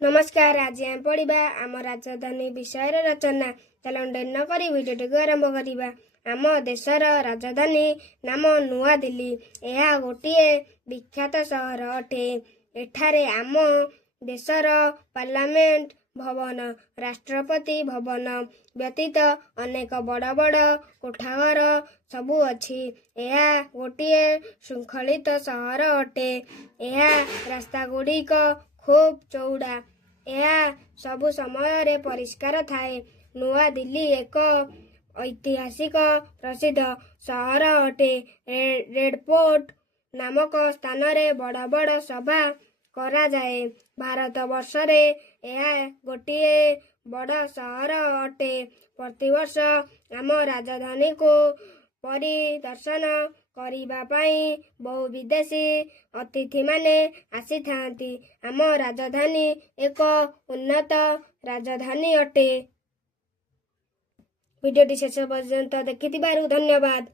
नमस्कार। आज आम पढ़ा आम राजधानी विषय रचना। चलो न करी भिडियोटी को आरंभ करवा। आम देशर राजधानी नाम नुआ दिल्ली। यह गोटे विख्यात सहर अटे। एठारे आम देशर पार्लियामेंट भवन, राष्ट्रपति भवन व्यतीत अनेक बड़ बड़ कोठाघर सबू अछि। यह गोटे श्रृंखलित सहर अटे। यह रास्ता गुड़िक खूब चौड़ा। यह सबु समय रे परिष्कार थाए। नुआ दिल्ली एक ऐतिहासिक प्रसिद्ध सहर अटे। रेड फोर्ट नामक स्थान रे बड़ बड़ सभा करा जाए। भारत वर्ष रे यह गोटे बड़ सहर अटे। प्रतिवर्ष आम राजधानी को परिदर्शन करिबा पाई बहु विदेशी अतिथि माने आसी थांती। आम राजधानी एक उन्नत राजधानी अटे। भिडियोटी शेष पर्यंत देखिथिबारु धन्यवाद।